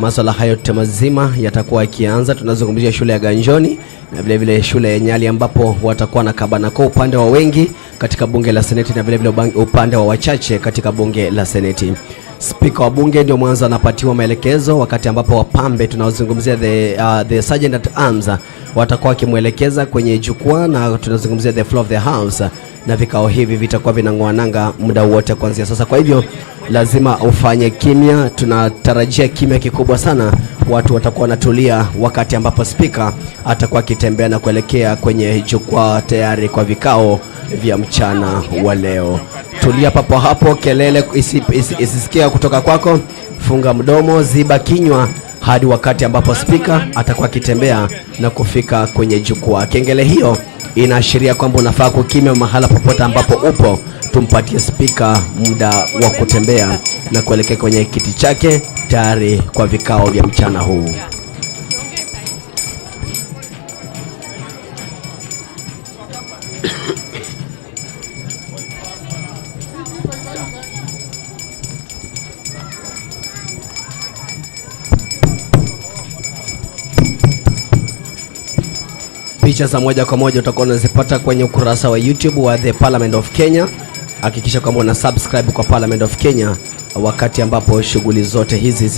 Masuala hayo mazima yatakuwa yakianza. Tunazungumzia shule ya Ganjoni na vile vile shule ya Nyali ambapo watakuwa na kabana kwa upande wa wengi katika bunge la Seneti na vile vile upande wa wachache katika bunge la Seneti. Spika wa bunge ndio mwanzo anapatiwa maelekezo, wakati ambapo wapambe tunazungumzia the sergeant at arms watakuwa wakimwelekeza kwenye jukwaa, na tunazungumzia the floor of the house, na vikao hivi vitakuwa vinang'oananga muda wote kuanzia sasa. Kwa hivyo lazima ufanye kimya. Tunatarajia kimya kikubwa sana. Watu watakuwa wanatulia wakati ambapo spika atakuwa akitembea na kuelekea kwenye jukwaa tayari kwa vikao vya mchana wa leo. Tulia papo hapo, kelele isisikia kutoka kwako. Funga mdomo, ziba kinywa hadi wakati ambapo spika atakuwa akitembea na kufika kwenye jukwaa. Kengele hiyo inaashiria kwamba unafaa kukimya mahala popote ambapo upo. Tumpatie spika muda wa kutembea na kuelekea kwenye kiti chake tayari kwa vikao vya mchana huu. Picha za moja kwa moja utakuwa unazipata kwenye ukurasa wa YouTube wa The Parliament of Kenya. Hakikisha kwamba una subscribe kwa Parliament of Kenya wakati ambapo shughuli zote hizi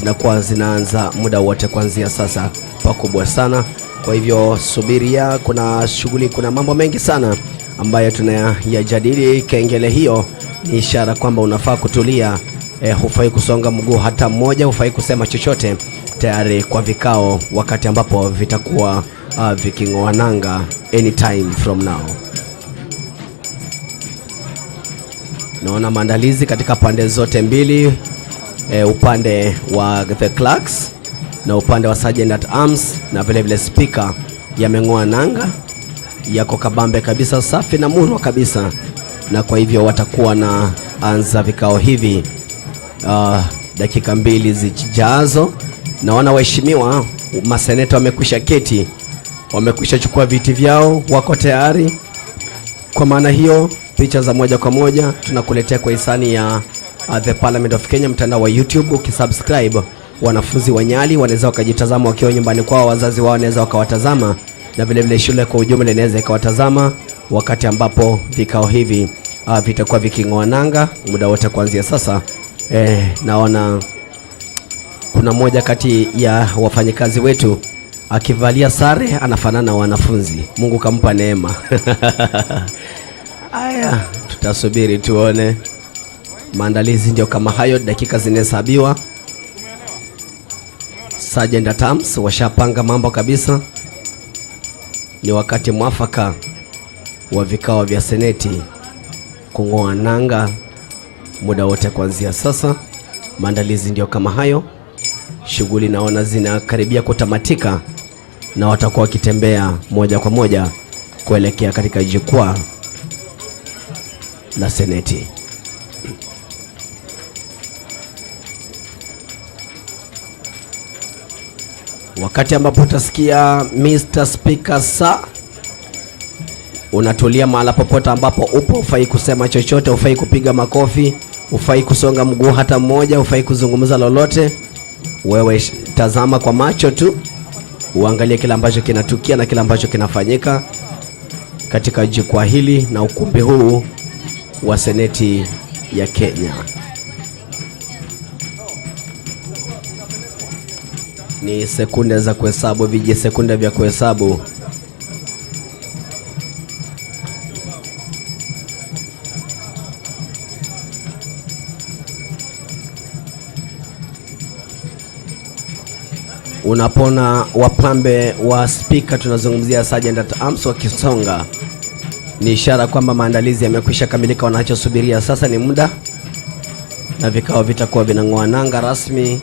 zinaanza muda wote kuanzia sasa. Pakubwa sana. Kwa hivyo subiria, kuna mambo mengi sana ambayo tunayajadili. Kengele hiyo ni ishara kwamba unafaa kutulia, hufai kusonga mguu hata mmoja, hufai kusema chochote, tayari kwa vikao wakati ambapo vitakuwa viking'oananga anytime from now. Naona maandalizi katika pande zote mbili, upande wa the clerks na upande wa sergeant at arms na vile vile speaker, yameng'oa nanga, yako kabambe kabisa, safi na murwa kabisa. Na kwa hivyo watakuwa na anza vikao hivi dakika 2 zijazo. Naona waheshimiwa maseneta wamekwisha keti, wamekwisha chukua viti vyao, wako tayari. Kwa maana hiyo picha za moja kwa moja tunakuletea kwa hisani ya The Parliament of Kenya, mtandao wa YouTube. Ukisubscribe, wanafunzi wa Nyali wanaweza wakajitazama wakiwa nyumbani kwao, wazazi wao wanaweza wakawatazama, na vile vile shule kwa ujumla inaweza ikawatazama wakati ambapo vikao hivi vitakuwa viking'oananga muda wote kuanzia sasa. Naona kuna mmoja kati ya wafanyikazi wetu akivalia sare anafanana na wanafunzi. Mungu kampa neema. Aya, tutasubiri tuone. Maandalizi ndio kama hayo, dakika zinahesabiwa. Sergeant at arms washapanga mambo kabisa. Ni wakati mwafaka wa vikao vya seneti kung'oa nanga muda wote kuanzia sasa. Maandalizi ndio kama hayo. Shughuli naona zinakaribia kutamatika, na watakuwa wakitembea moja kwa moja kuelekea katika jukwaa la seneti. Wakati ambapo utasikia Mr. Speaker sir, unatulia mahala popote ambapo upo. Ufai kusema chochote, ufai kupiga makofi, ufai kusonga mguu hata mmoja, ufai kuzungumza lolote. Wewe tazama kwa macho tu, uangalie kila ambacho kinatukia na kila ambacho kinafanyika katika jukwaa hili na ukumbi huu wa seneti ya Kenya. Ni sekunde za kuhesabu, viji sekunde vya kuhesabu. Unapona wapambe wa speaker, tunazungumzia sergeant at arms, wakisonga, ni ishara kwamba maandalizi yamekwisha kamilika. Wanachosubiria sasa ni muda, na vikao vitakuwa vinang'oa nanga rasmi.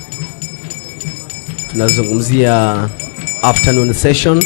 Tunazungumzia afternoon session.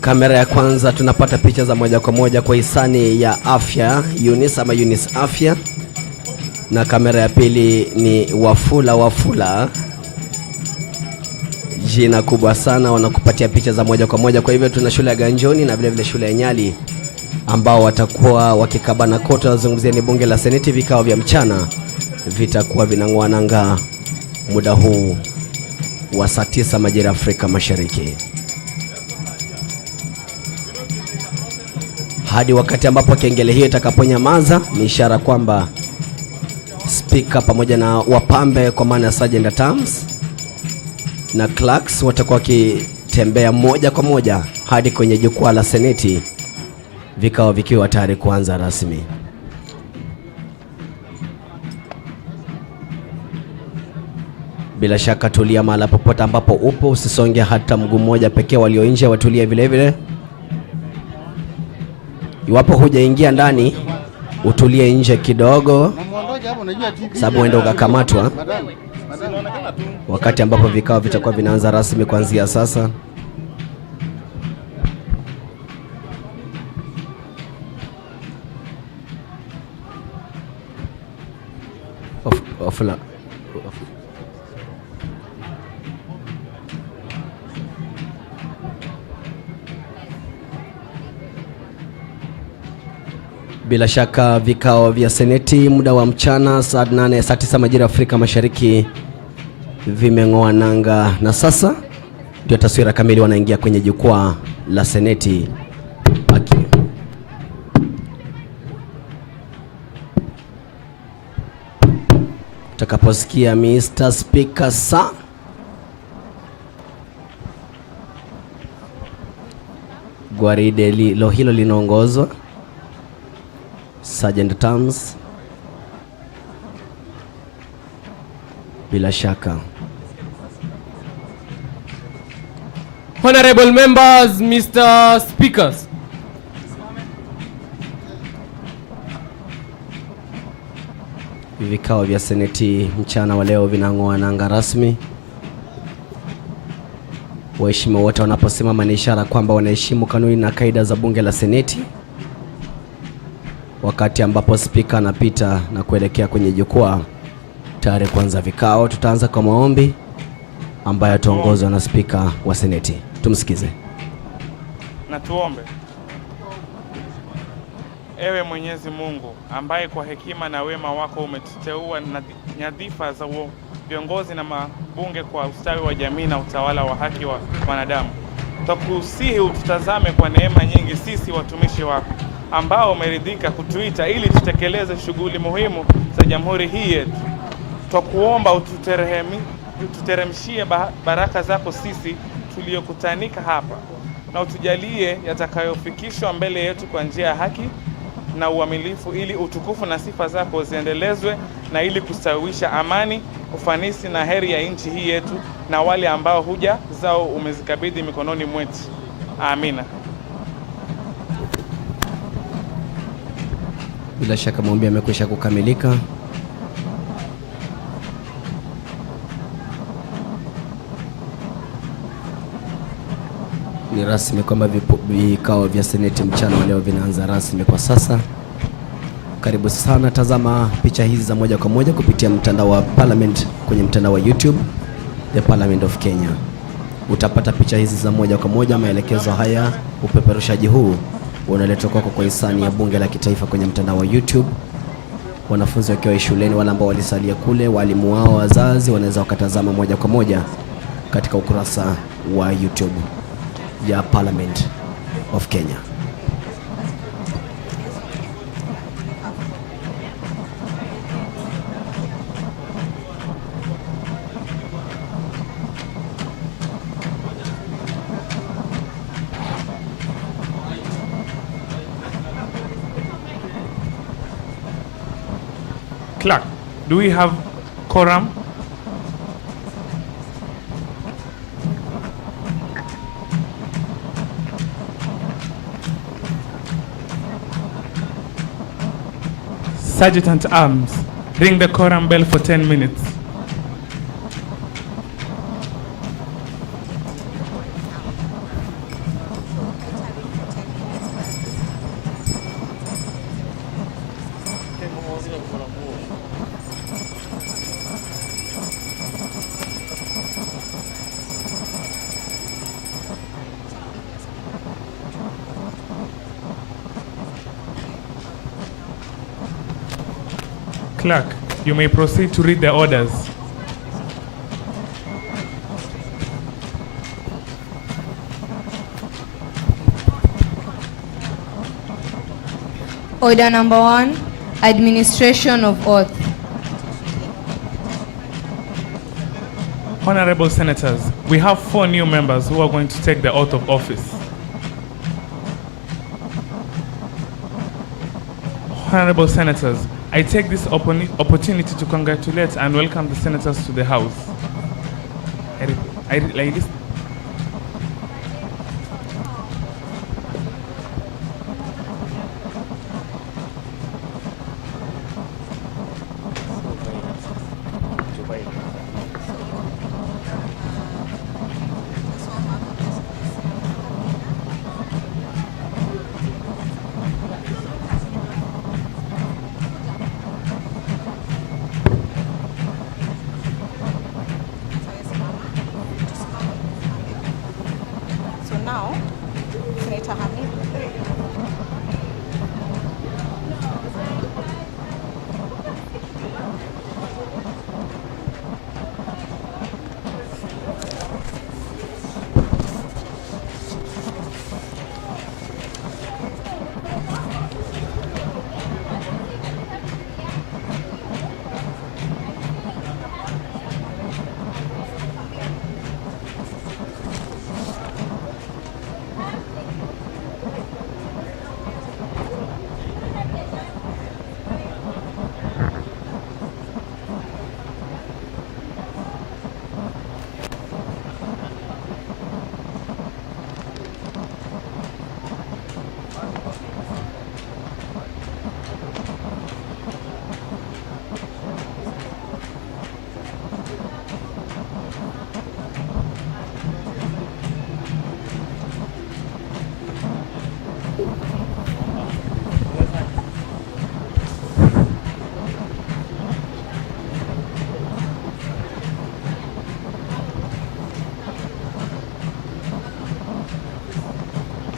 Kamera ya kwanza tunapata picha za moja kwa moja kwa hisani ya afya Eunice ama Eunice Afya, na kamera ya pili ni Wafula, jina kubwa sana, wanakupatia picha za moja kwa moja. Kwa hivyo tuna shule ya Ganjoni na vile vile shule ya Nyali ambao watakuwa wakikabana kote. Wazungumzia ni bunge la seneti, vikao vya mchana vitakuwa vinang'oananga muda huu wa saa 9 majira Afrika Mashariki, hadi wakati ambapo kengele hiyo itakaponyamaza. Ni ishara kwamba speaker pamoja na wapambe kwa maana ya sergeant at arms na clerks watakuwa wakitembea moja kwa moja hadi kwenye jukwaa la seneti, vikao vikiwa tayari kuanza rasmi. Bila shaka tulia mahala popote ambapo upo, usisonge hata mguu mmoja pekee. Walio nje watulie vile vile. Iwapo hujaingia ndani, utulie nje kidogo, sababu uende ukakamatwa wakati ambapo vikao vitakuwa vinaanza rasmi kuanzia sasa. Bila shaka vikao vya seneti muda wa mchana saa 8 saa 9 majira Afrika Mashariki vimeng'oa nanga, na sasa ndio taswira kamili. Wanaingia kwenye jukwaa la seneti. Utakaposikia Mr. Speaker sa gwaride hilo linaongozwa Sergeant at arms. Bila shaka. Honorable members, Mr. Speakers. Vikao vya seneti mchana wa leo vinang'oa nanga rasmi. Waheshimiwa wote wanaposimama ni ishara kwamba wanaheshimu kanuni na kaida za bunge la seneti. Wakati ambapo spika anapita na kuelekea kwenye jukwaa tayari kuanza vikao, tutaanza kwa maombi ambayo yataongozwa na spika wa seneti. Tumsikize. Na tuombe. Ewe Mwenyezi Mungu, ambaye kwa hekima na wema wako umetuteua na nyadhifa za viongozi na mabunge kwa ustawi wa jamii na utawala wa haki wa wanadamu, twakusihi ututazame kwa neema nyingi sisi watumishi wako ambao umeridhika kutuita ili tutekeleze shughuli muhimu za jamhuri hii yetu. Twakuomba ututeremshie baraka zako sisi tuliokutanika hapa, na utujalie yatakayofikishwa mbele yetu kwa njia ya haki na uaminifu, ili utukufu na sifa zako ziendelezwe, na ili kustawisha amani, ufanisi na heri ya nchi hii yetu na wale ambao huja zao umezikabidhi mikononi mwetu. Amina. Bila shaka maombi yamekwisha kukamilika. Ni rasmi kwamba vikao vya seneti mchana wa leo vinaanza rasmi kwa sasa. Karibu sana, tazama picha hizi za moja kwa moja kupitia mtandao wa Parliament kwenye mtandao wa YouTube The Parliament of Kenya. Utapata picha hizi za moja kwa moja. Maelekezo haya, upeperushaji huu unaletwa kwako kwa hisani ya bunge la kitaifa kwenye mtandao wa YouTube. Wanafunzi wakiwa shuleni, wale ambao walisalia kule, walimu wao, wazazi, wanaweza wakatazama moja kwa moja katika ukurasa wa YouTube ya Parliament of Kenya. Clerk, do we have quorum? Sergeant at arms, ring the quorum bell for 10 minutes. Clerk, you may proceed to read the orders. Order number 1, administration of oath. Honorable Senators, we have 4 new members who are going to take the oath of office. Honorable Senators, I take this opportunity to congratulate and welcome the senators to the House. Like this. Now, Senator Hamid.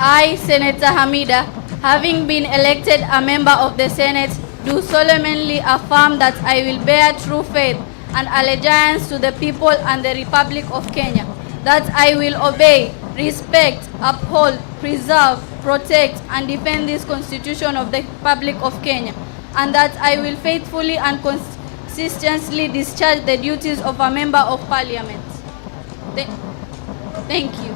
I, Senator Hamida, having been elected a member of the Senate, do solemnly affirm that I will bear true faith and allegiance to the people and the Republic of Kenya, that I will obey, respect, uphold, preserve, protect, and defend this Constitution of the Republic of Kenya, and that I will faithfully and consistently discharge the duties of a member of Parliament. Thank you.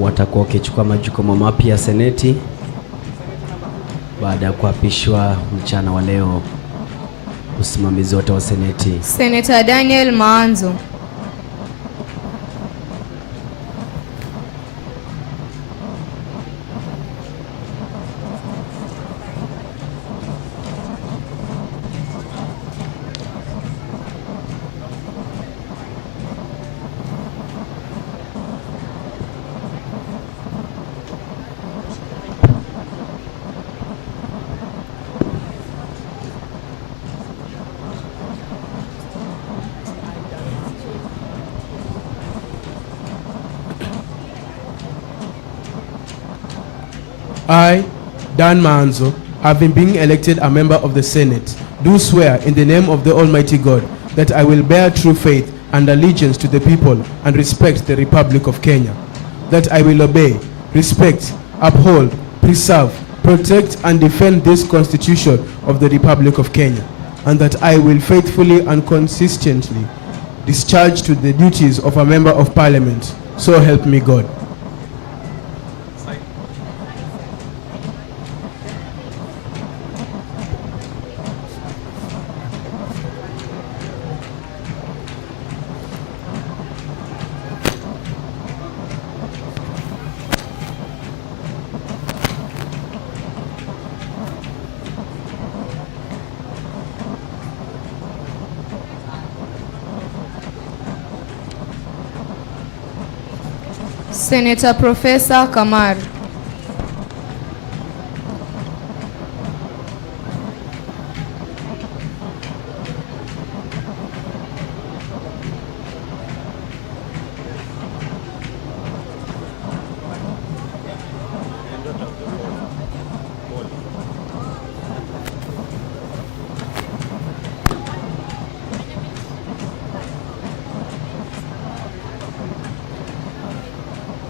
Watakuwa wakichukua majukumu mapya ya seneti baada ya kuapishwa mchana wa leo usimamizi wote wa seneti. Senator Daniel Maanzo. I, Dan Maanzo, having been elected a member of the Senate, do swear in the name of the Almighty God that I will bear true faith and allegiance to the people and respect the Republic of Kenya, that I will obey, respect, uphold, preserve, protect, and defend this Constitution of the Republic of Kenya, and that I will faithfully and consistently discharge to the duties of a member of Parliament. So help me God. Senator Professor Kamar.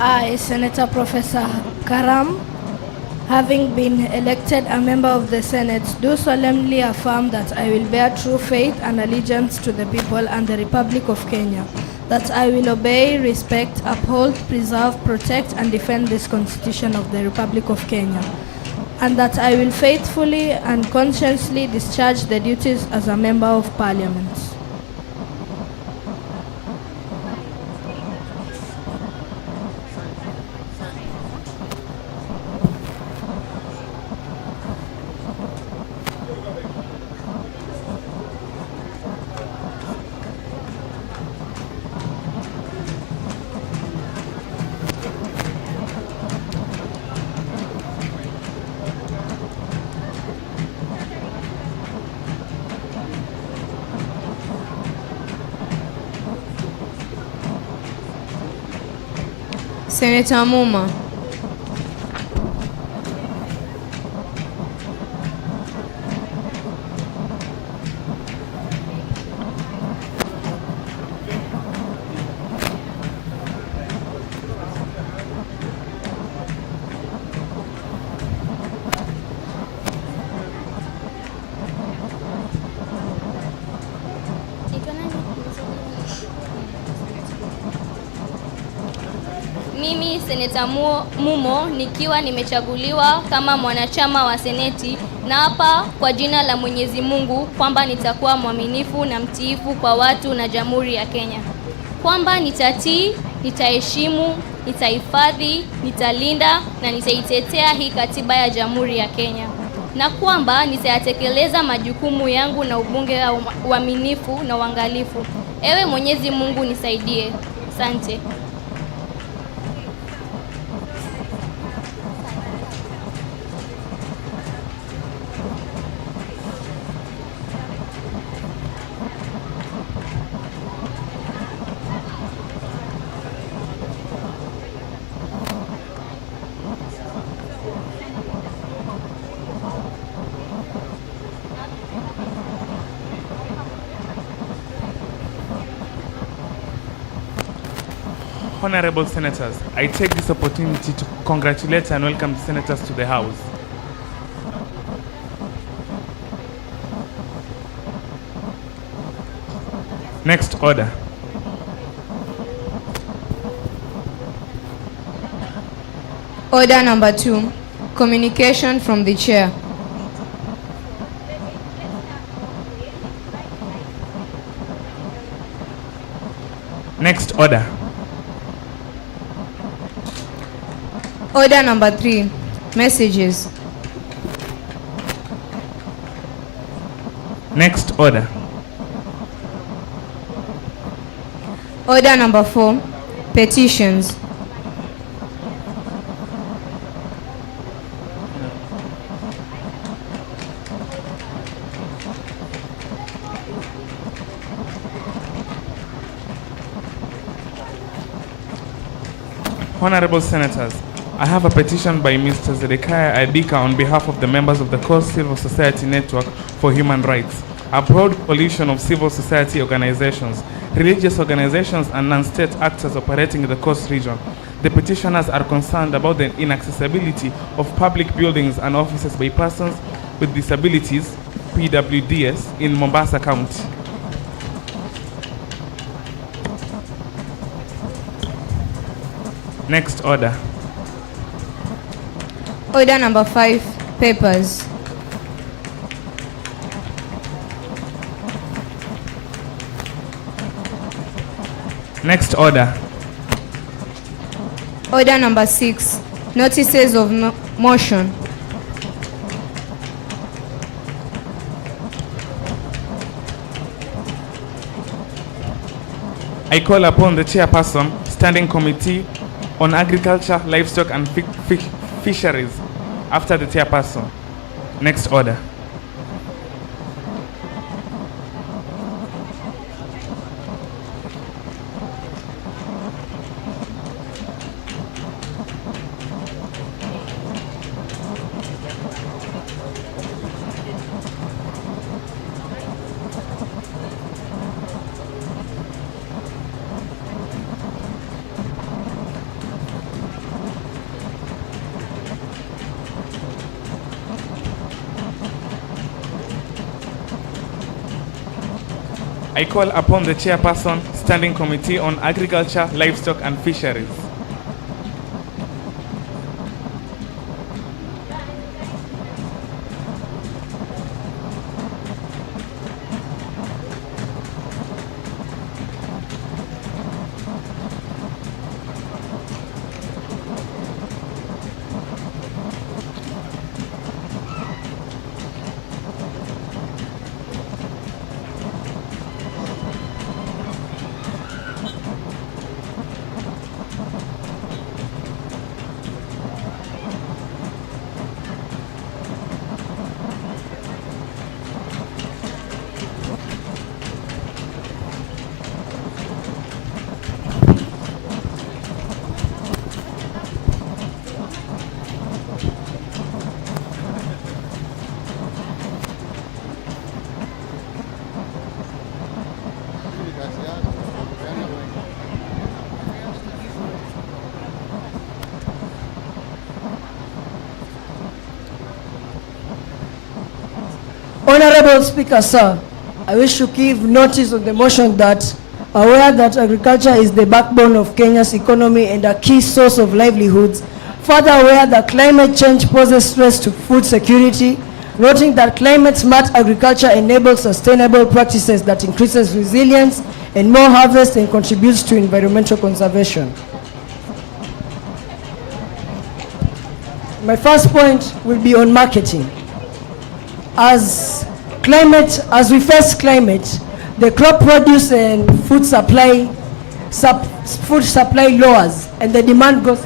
I, Senator Professor Karam, having been elected a member of the Senate, do solemnly affirm that I will bear true faith and allegiance to the people and the Republic of Kenya, that I will obey, respect, uphold, preserve, protect, and defend this Constitution of the Republic of Kenya, and that I will faithfully and conscientiously discharge the duties as a member of Parliament. Senator Muma. Mimi Seneta Mumo nikiwa nimechaguliwa kama mwanachama wa Seneti, na hapa kwa jina la Mwenyezi Mungu kwamba nitakuwa mwaminifu na mtiifu kwa watu na Jamhuri ya Kenya, kwamba nitatii, nitaheshimu, nitahifadhi, nitalinda na nitaitetea hii katiba ya Jamhuri ya Kenya, na kwamba nitayatekeleza majukumu yangu na ubunge wa uaminifu na uangalifu. Ewe Mwenyezi Mungu nisaidie. Asante. Honorable Senators, I take this opportunity to congratulate and welcome the Senators to the House. Next order. Order number 2, communication from the chair. Next order. Order number 3, messages. Next order. Order number 4, petitions. Honorable Senators, I have a petition by Mr. Zedekiah Adika on behalf of the members of the Coast Civil Society Network for Human Rights, a broad coalition of civil society organizations, religious organizations, and non-state actors operating in the Coast region. The petitioners are concerned about the inaccessibility of public buildings and offices by persons with disabilities, PWDs, in Mombasa County. Next order. Order number 5, papers. Next order. Order number 6, notices of motion. I call upon the chairperson, Standing Committee on Agriculture, Livestock and Fisheries after the chairperson. Next order. I call upon the chairperson, Standing Committee on Agriculture, Livestock and Fisheries. Honorable Speaker, sir, I wish to give notice of the motion that, aware that agriculture is the backbone of Kenya's economy and a key source of livelihoods, further aware that climate change poses stress to food security, noting that climate-smart agriculture enables sustainable practices that increases resilience and more harvest and contributes to environmental conservation. My first point will be on marketing. As we face climate, the crop produce and food supply lowers and the demand goes.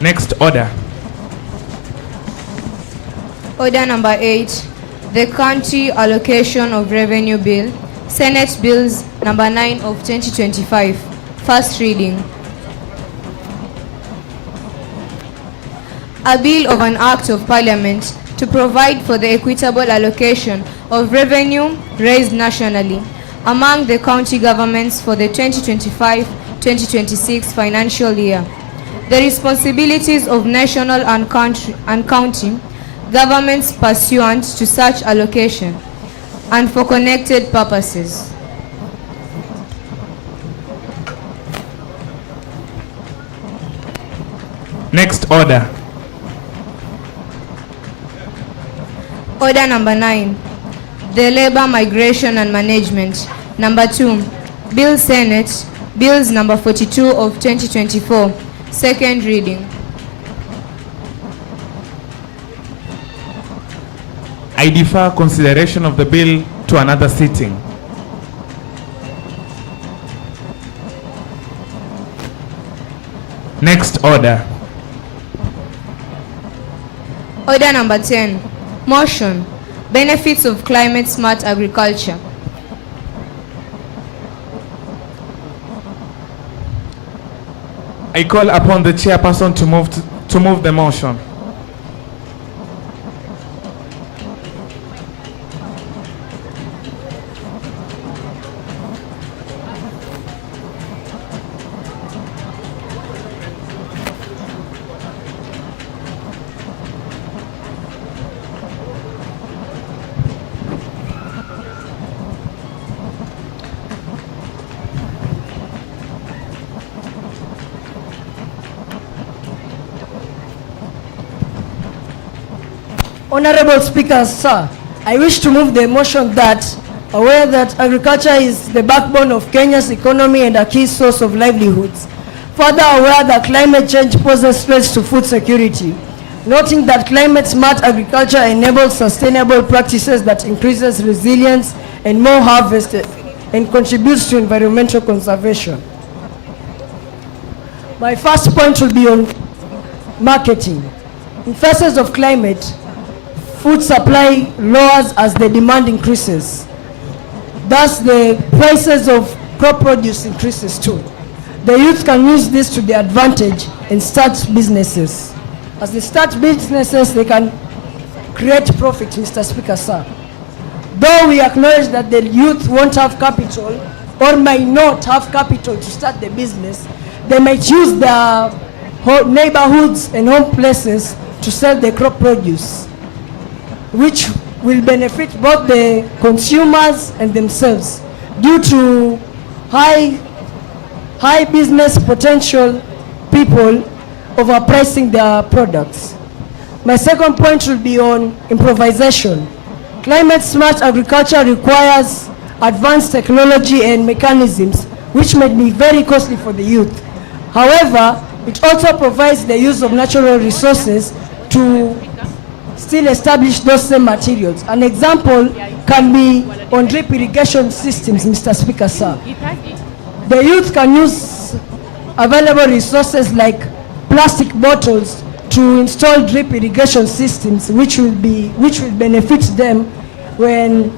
Next order. Order number 8, the County Allocation of Revenue Bill, Senate Bills number 9 of 2025, first reading. A bill of an act of parliament to provide for the equitable allocation of revenue raised nationally among the county governments for the 2025-2026 financial year. The responsibilities of national and county governments pursuant to such allocation and for connected purposes. Next order. Order number 9, the Labor Migration and Management, number 2, Bill Senate, Bills number 42 of 2024, second reading. I defer consideration of the bill to another sitting. Next order. Order number 10, motion, benefits of climate smart agriculture. I call upon the chairperson to move the motion. Honorable Speaker, sir, I wish to move the motion that aware that agriculture is the backbone of Kenya's economy and a key source of livelihoods. Further aware that climate change poses threats to food security, noting that climate-smart agriculture enables sustainable practices that increases resilience and more harvest and contributes to environmental conservation. My first point will be on marketing. In phases of climate, food supply lowers as the demand increases. Thus, the prices of crop produce increases too. The youth can use this to their advantage and start businesses. As they start businesses, they can create profit, Mr. Speaker, sir. Though we acknowledge that the youth won't have capital or might not have capital to start the business, they might use their neighborhoods and home places to sell the crop produce, which will benefit both the consumers and themselves due to high business potential people overpricing their products. My second point will be on improvisation. Climate-smart agriculture requires advanced technology and mechanisms which may be very costly for the youth. However, it also provides the use of natural resources to still establish those same materials. An example can be on drip irrigation systems, Mr. Speaker, sir. The youth can use available resources like plastic bottles to install drip irrigation systems, which will benefit them when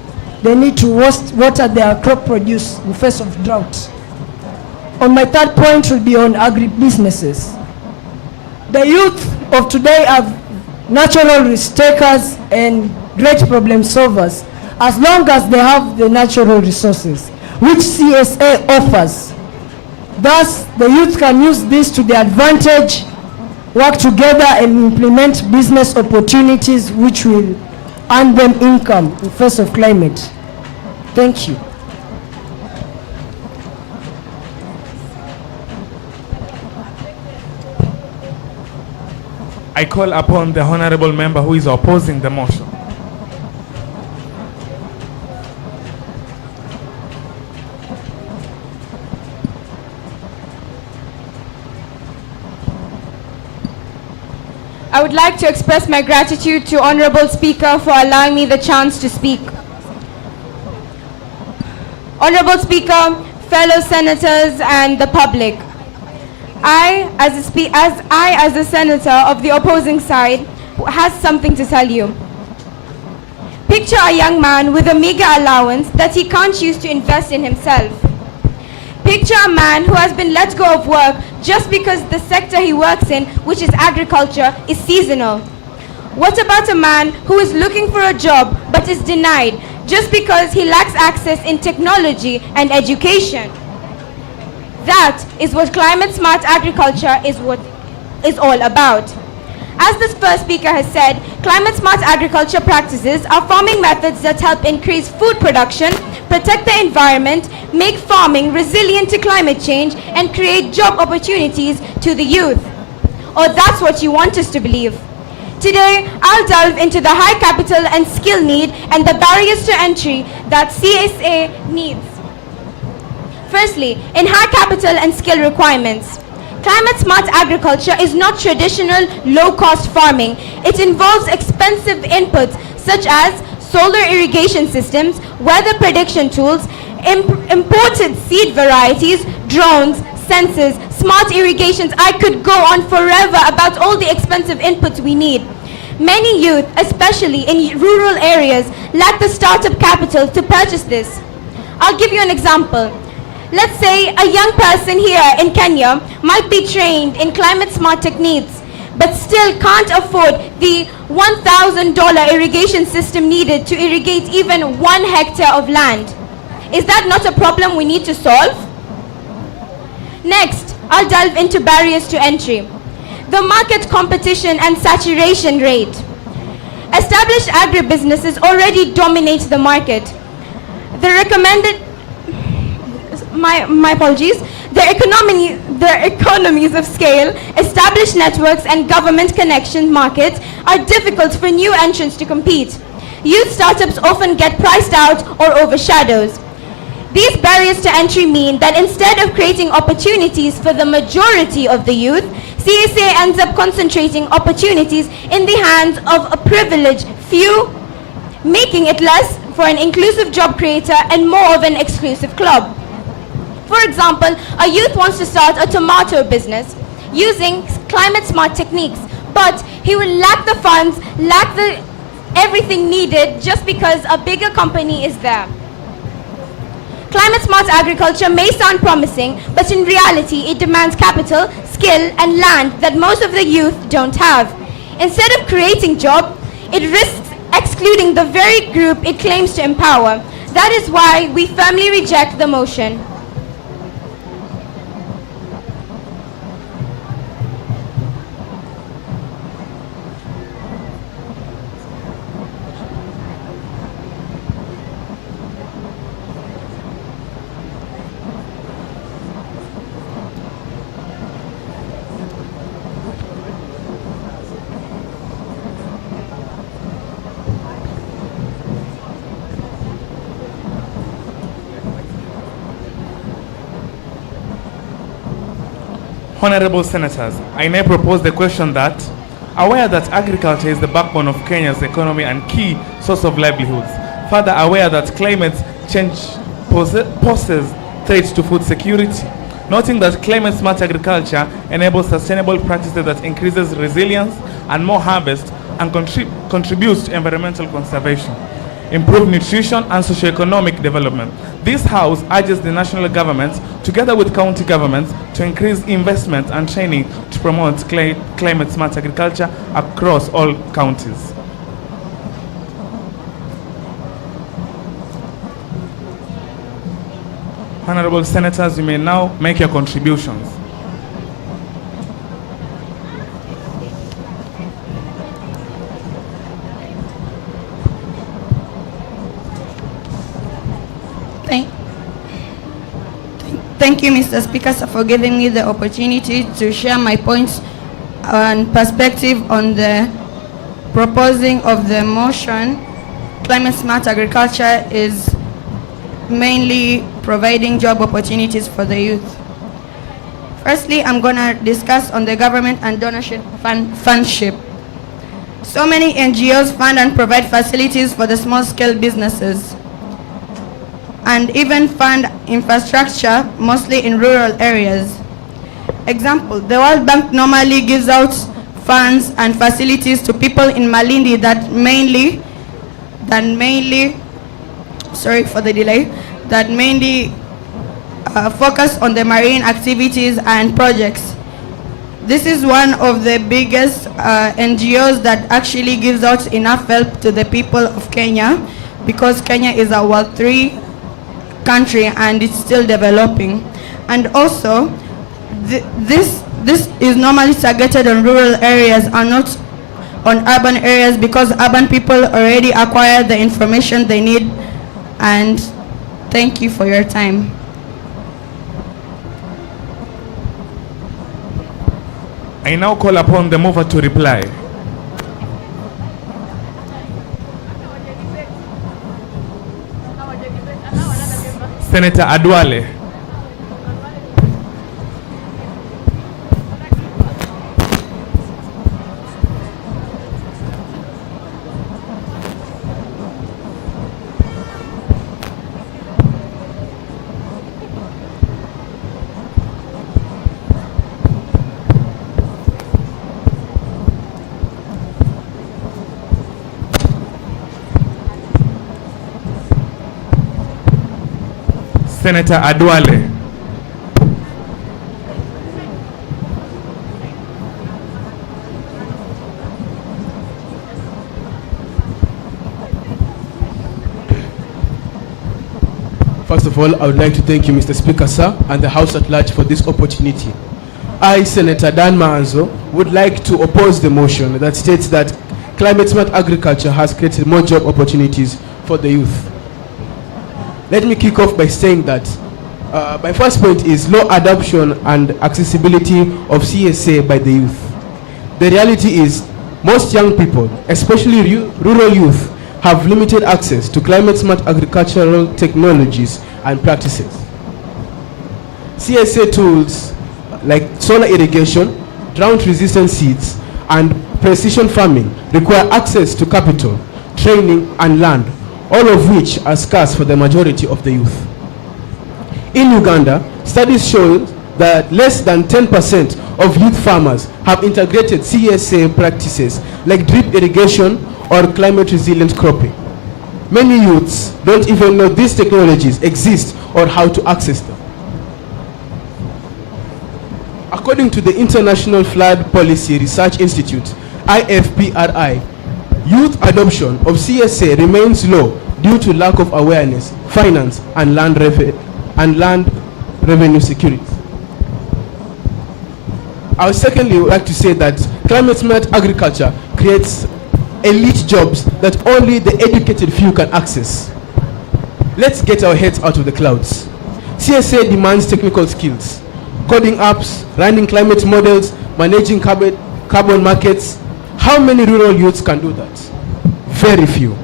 they need to water their crop produce in face of drought. On my third point will be on agribusinesses. The youth of today are natural risk takers and great problem solvers as long as they have the natural resources, which CSA offers. Thus, the youth can use this to their advantage, work together and implement business opportunities which will earn them income in face of climate. Thank you. I call upon the honorable member who is opposing the motion. I would like to express my gratitude to Honorable Speaker for allowing me the chance to speak. Honorable Speaker, fellow senators and the public, I, as a senator of the opposing side, has something to tell you. Picture a young man with a meager allowance that he can't use to invest in himself. Picture a man who has been let go of work just because the sector he works in, which is agriculture, is seasonal. What about a man who is looking for a job but is denied just because he lacks access in technology and education? That is what climate-smart agriculture is all about. As the first speaker has said, climate-smart agriculture practices are farming methods that help increase food production, protect the environment, make farming resilient to climate change, and create job opportunities to the youth. Or that's what you want us to believe. Today, I'll delve into the high capital and skill need and the barriers to entry that CSA needs. Firstly, in high capital and skill requirements. Climate-smart agriculture is not traditional low-cost farming. It involves expensive inputs such as solar irrigation systems, weather prediction tools, imported seed varieties, drones, sensors, smart irrigations. I could go on forever about all the expensive inputs we need. Many youth, especially in rural areas, lack the startup capital to purchase this. I'll give you an example. Let's say a young person here in Kenya might be trained in climate-smart techniques, but still can't afford the $1,000 irrigation system needed to irrigate even 1 hectare of land. Is that not a problem we need to solve? Next, I'll delve into barriers to entry. The market competition and saturation rate. Established agribusinesses already dominate the market. The recommended my apologies, their economies of scale, established networks and government connection markets are difficult for new entrants to compete. youth startups often get priced out or overshadowed. These barriers to entry mean that instead of creating opportunities for the majority of the youth, CSA ends up concentrating opportunities in the hands of a privileged few, making it less for an inclusive job creator and more of an exclusive club. For example, a youth wants to start a tomato business using climate smart techniques, but he will lack the funds, lack the everything needed just because a bigger company is there. Climate smart agriculture may sound promising, but in reality it demands capital, skill and land that most of the youth don't have. Instead of creating jobs, it risks excluding the very group it claims to empower. That is why we firmly reject the motion. Honorable Senators, I now propose the question that, aware that agriculture is the backbone of Kenya's economy and key source of livelihoods, further aware that climate change poses threats to food security, noting that climate-smart agriculture enables sustainable practices that increases resilience and more harvest and contributes to environmental conservation, improve nutrition and socio-economic development. This House urges the national government, together with county governments, to increase investment and training to promote climate-smart agriculture across all counties. Honorable Senators, you may now make your contributions. Thank you, Mr. Speaker, for giving me the opportunity to share my points and perspective on the proposing of the motion. Climate smart agriculture is mainly providing job opportunities for the youth. Firstly, I'm going to discuss on the government and donorship fundship. So many NGOs fund and provide facilities for the small-scale businesses, and even fund infrastructure, mostly in rural areas. Example, the World Bank normally gives out funds and facilities to people in Malindi that mainly, focus on the marine activities and projects. This is one of the biggest NGOs that actually gives out enough help to the people of Kenya, because Kenya is a World 3 country and it's still developing. And also, this is normally targeted on rural areas and not on urban areas, because urban people already acquire the information they need. And thank you for your time. I now call upon the mover to reply. Senator Adwale. Senator Adwale. First of all, I would like to thank you, Mr. Speaker, sir, and the House at large for this opportunity. I, Senator Dan Maanzo, would like to oppose the motion that states that climate-smart agriculture has created more job opportunities for the youth. Let me kick off by saying that my first point is low adoption and accessibility of CSA by the youth. The reality is most young people, especially rural youth, have limited access to climate-smart agricultural technologies and practices. CSA tools like solar irrigation, drought-resistant seeds, and precision farming require access to capital, training, and land, all of which are scarce for the majority of the youth. In Uganda, studies show that less than 10% of youth farmers have integrated CSA practices like drip irrigation or climate-resilient cropping. Many youths don't even know these technologies exist or how to access them. According to the International Flood Policy Research Institute, IFPRI, youth adoption of CSA remains low due to lack of awareness, finance, and land revenue security. I would secondly like to say that climate-smart agriculture creates elite jobs that only the educated few can access. Let's get our heads out of the clouds. CSA demands technical skills, coding apps, running climate models, managing carbon markets. How many rural youths can do that? Very few.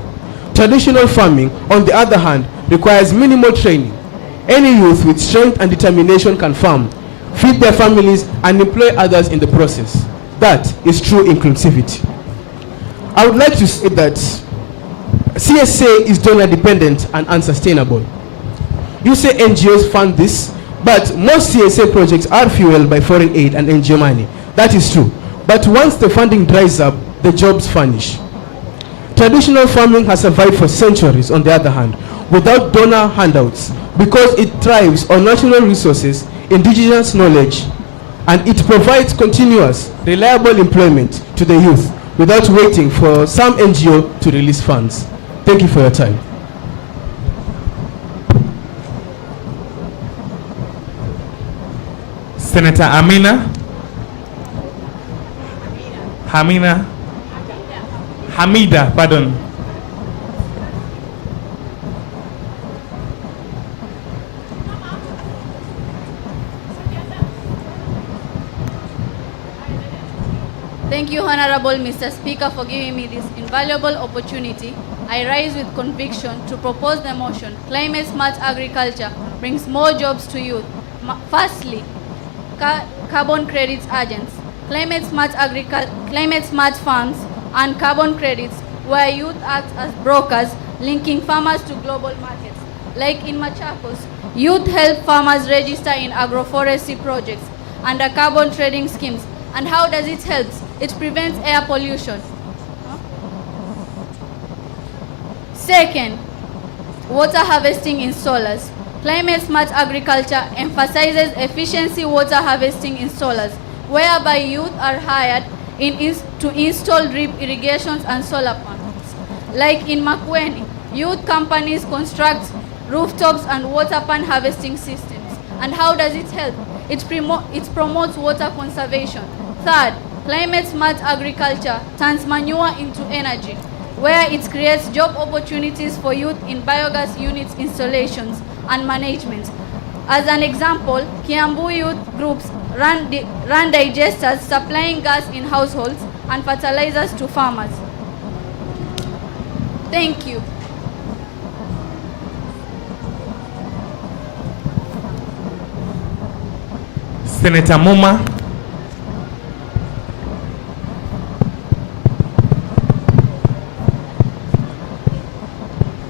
Traditional farming, on the other hand, requires minimal training. Any youth with strength and determination can farm, feed their families, and employ others in the process. That is true inclusivity. I would like to say that CSA is donor dependent and unsustainable. You say NGOs fund this, but most CSA projects are fueled by foreign aid and NGO money. That is true. But once the funding dries up, the jobs vanish. Traditional farming has survived for centuries, on the other hand, without donor handouts, because it thrives on natural resources, indigenous knowledge, and it provides continuous, reliable employment to the youth without waiting for some NGO to release funds. Thank you for your time. Senator Hamida, pardon. Thank you, Honorable Mr. Speaker, for giving me this invaluable opportunity. I rise with conviction to propose the motion, Climate Smart Agriculture brings more jobs to youth. Firstly, carbon credits agents, climate smart farms, and carbon credits, where youth act as brokers, linking farmers to global markets. Like in Machakos, youth help farmers register in agroforestry projects under carbon trading schemes. And how does it help? It prevents air pollution. Second, water harvesting installers. Climate smart agriculture emphasizes efficiency water harvesting installers, whereby youth are hired to install drip irrigations and solar panels. Like in Makueni, youth companies construct rooftops and water pan harvesting systems. And how does it help? It promotes water conservation. Third, climate smart agriculture turns manure into energy, where it creates job opportunities for youth in biogas units installations and management. As an example, Kiambu youth groups run digesters supplying gas in households and fertilizers to farmers. Thank you. Senator Muma.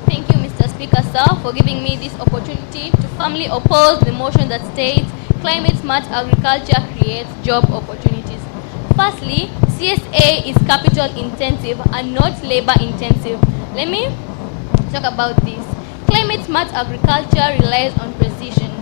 Thank you, Mr. Speaker, sir, for giving me this opportunity to firmly oppose the motion that states climate smart agriculture creates job opportunities. Firstly, CSA is capital intensive and not labor intensive. Let me talk about this. Climate smart agriculture relies on precision,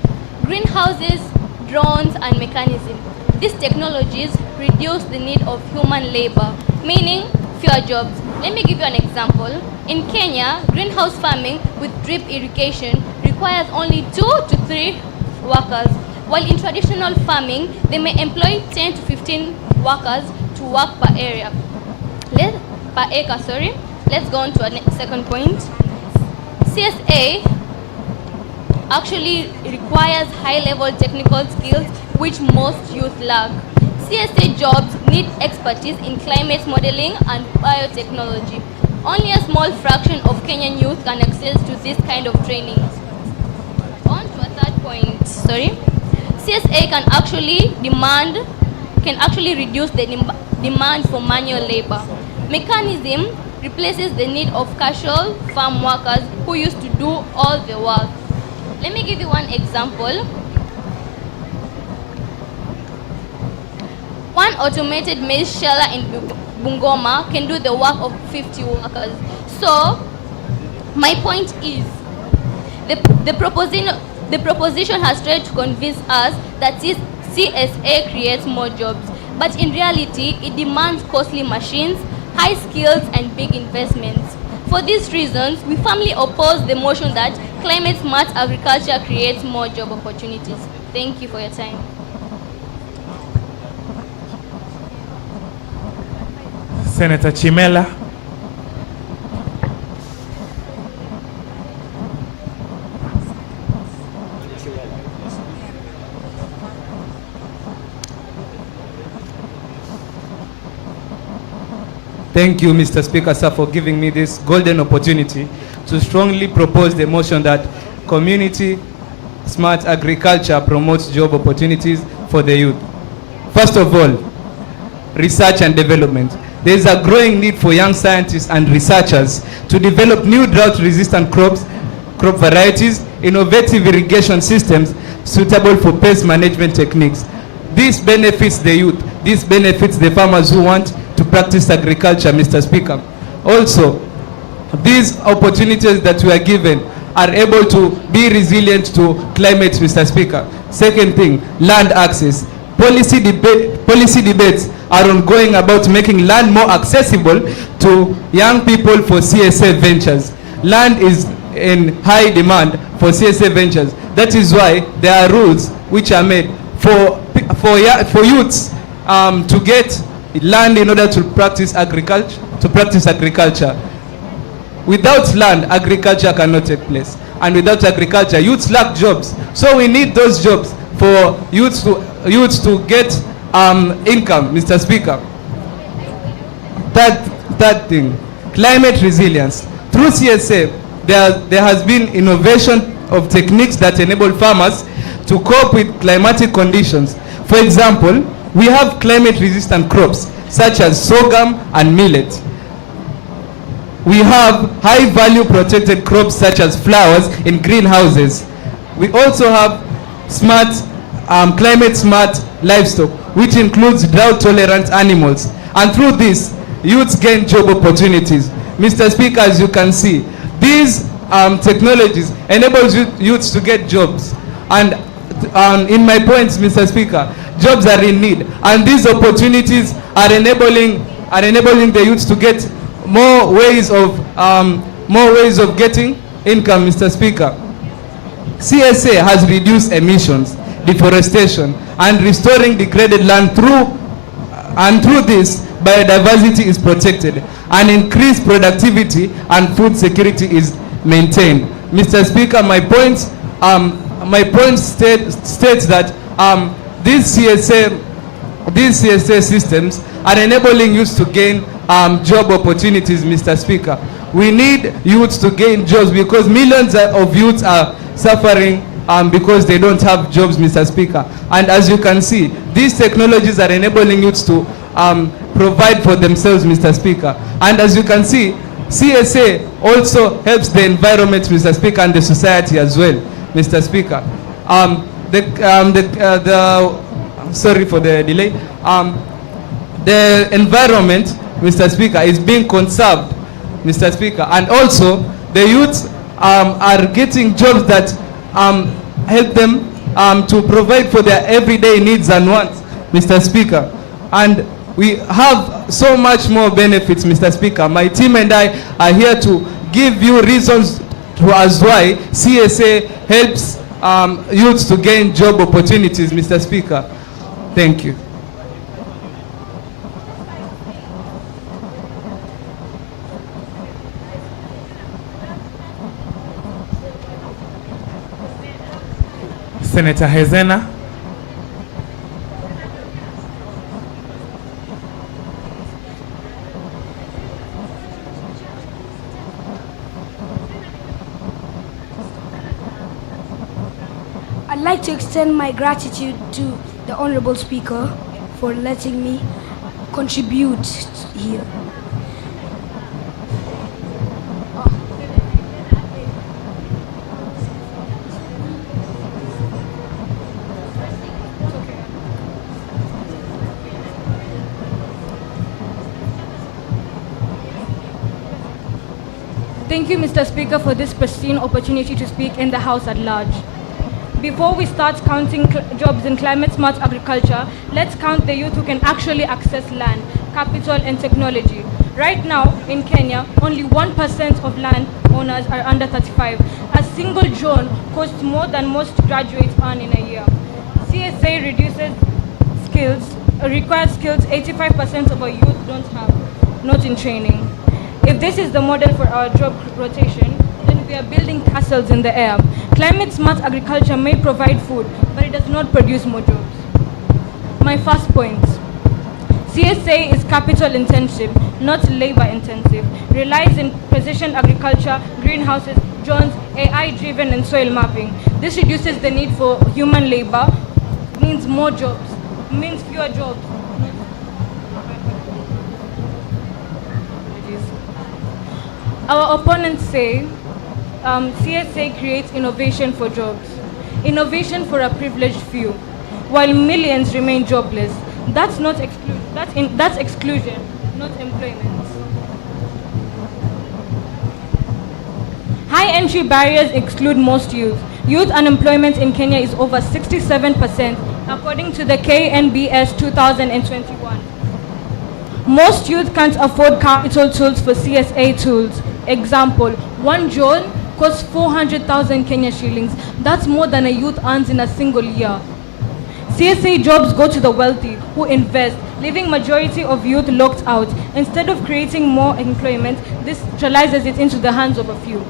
greenhouses, drones, and mechanisms. These technologies reduce the need of human labor, meaning fewer jobs. Let me give you an example. In Kenya, greenhouse farming with drip irrigation requires only 2 to 3 workers, while in traditional farming, they may employ 10 to 15 workers to work per acre. Let's go on to a second point. CSA actually requires high-level technical skills which most youth lack. CSA jobs need expertise in climate modeling and biotechnology. Only a small fraction of Kenyan youth can access to this kind of training. On to a third point, CSA can actually reduce the demand for manual labor. Mechanism replaces the need of casual farm workers who used to do all the work. Let me give you one example. One automated maize sheller in Bungoma can do the work of 50 workers. So, my point is, the proposition has tried to convince us that CSA creates more jobs, but in reality, it demands costly machines, high skills, and big investments. For these reasons, we firmly oppose the motion that climate-smart agriculture creates more job opportunities. Thank you for your time. Senator Chimela. Thank you, Mr. Speaker, sir, for giving me this golden opportunity to strongly propose the motion that community smart agriculture promotes job opportunities for the youth. First of all, research and development. There is a growing need for young scientists and researchers to develop new drought-resistant crop varieties, innovative irrigation systems suitable for pest management techniques. This benefits the youth. This benefits the farmers who want to practice agriculture, Mr. Speaker. Also, these opportunities that we are given are able to be resilient to climate, Mr. Speaker. Second thing, land access. Policy debates are ongoing about making land more accessible to young people for CSA ventures. Land is in high demand for CSA ventures. That is why there are rules which are made for youths to get land in order to practice agriculture. Without land, agriculture cannot take place. And without agriculture, youths lack jobs. So we need those jobs for youths to get income, Mr. Speaker. Third thing, climate resilience. Through CSA, there has been innovation of techniques that enable farmers to cope with climatic conditions. For example, we have climate-resistant crops such as sorghum and millet. We have high-value protected crops such as flowers in greenhouses. We also have climate-smart livestock, which includes drought-tolerant animals. And through this, youths gain job opportunities. Mr. Speaker, as you can see, these technologies enable youths to get jobs. And in my points, Mr. Speaker, jobs are in need, and these opportunities are enabling the youths to get more ways of getting income, Mr. Speaker. CSA has reduced emissions, deforestation, and restoring degraded land through this, biodiversity is protected, and increased productivity and food security is maintained. Mr. Speaker, my point states that these CSA systems are enabling youths to gain job opportunities, Mr. Speaker. We need youths to gain jobs because millions of youths are suffering because they don't have jobs, Mr. Speaker. And as you can see, these technologies are enabling youths to provide for themselves, Mr. Speaker. And as you can see, CSA also helps the environment, Mr. Speaker, and the society as well, Mr. Speaker. Sorry for the delay. The environment, Mr. Speaker, is being conserved, Mr. Speaker, and also the youths are getting jobs that help them to provide for their everyday needs and wants, Mr. Speaker. And we have so much more benefits, Mr. Speaker. My team and I are here to give you reasons as why CSA helps youths to gain job opportunities, Mr. Speaker. Thank you. Senator Hezena. like to extend my gratitude to the Honorable Speaker for letting me contribute here. Thank you, Mr. Speaker, for this pristine opportunity to speak in the House at large. Before we start counting jobs in climate-smart agriculture, let's count the youth who can actually access land, capital, and technology. Right now, in Kenya, only 1% of land owners are under 35. A single drone costs more than most graduates earn in a year. CSA requires skills 85% of our youth don't have, not in training. If this is the model for our job rotation, then we are building castles in the air. Climate-smart agriculture may provide food, but it does not produce more jobs. My first point, CSA is capital intensive, not labor intensive, relies in precision agriculture, greenhouses, drones, AI-driven and soil mapping. This reduces the need for human labor, means more jobs, means fewer jobs. Our opponents say CSA creates innovation for jobs, innovation for a privileged few, while millions remain jobless. That's exclusion, not employment. High entry barriers exclude most youth. Youth unemployment in Kenya is over 67%, according to the KNBS 2021. Most youth can't afford capital tools for CSA tools. Example, one drone costs 400,000 Kenya shillings. That's more than a youth earns in a single year. CSA jobs go to the wealthy who invest, leaving majority of youth locked out. Instead of creating more employment, this centralizes it into the hands of a few.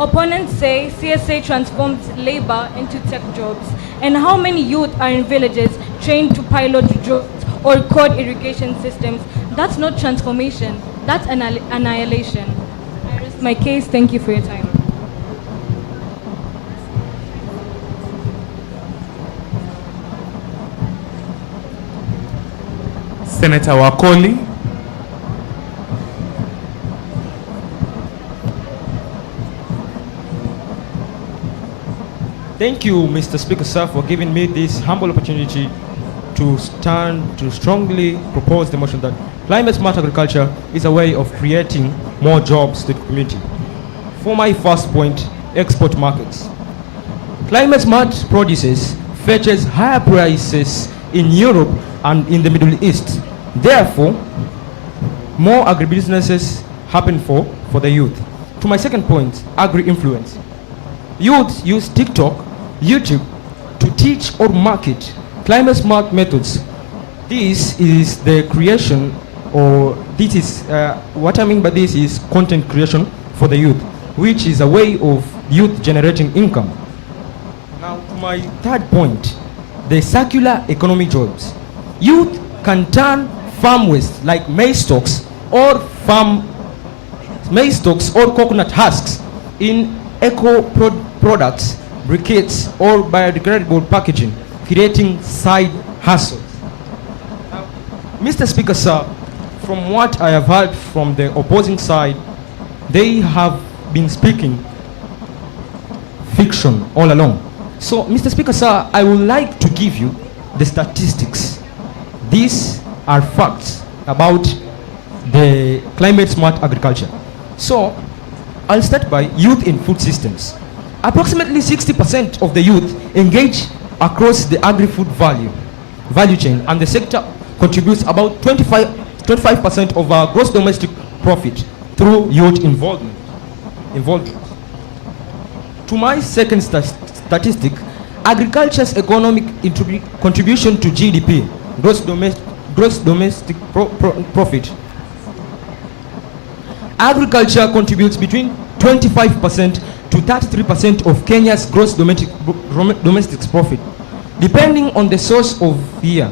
Opponents say CSA transforms labor into tech jobs. And how many youth are in villages trained to pilot drones or code irrigation systems? That's not transformation, that's annihilation. I rest my case. Thank you for your time. Senator Wakoli. Thank you, Mr. Speaker, sir, for giving me this humble opportunity to stand to strongly propose the motion that climate-smart agriculture is a way of creating more jobs to the community. For my first point, export markets. Climate-smart produces fetches higher prices in Europe and in the Middle East. Therefore, more agribusinesses happen for the youth. To my second point, agri-influence. Youth use TikTok, YouTube to teach or market climate-smart methods. This is the creation, or this is, what I mean by this is content creation for the youth, which is a way of youth generating income. Now, to my third point, the circular economy jobs. Youth can turn farm waste like maize stalks or coconut husks in products, briquettes, or biodegradable packaging, creating side hustles. Now, Mr. Speaker, sir, from what I have heard from the opposing side, they have been speaking fiction all along. So, Mr. Speaker, sir, I would like to give you the statistics. These are facts about the climate-smart agriculture. So, I'll start by youth in food systems. Approximately 60% of the youth engage across the agri-food value chain, and the sector contributes about 25% of our gross domestic profit through youth involvement. To my second statistic, agriculture's economic contribution to GDP, gross domestic profit. Agriculture contributes between 25% to 33% of Kenya's gross domestic profit, depending on the source of year.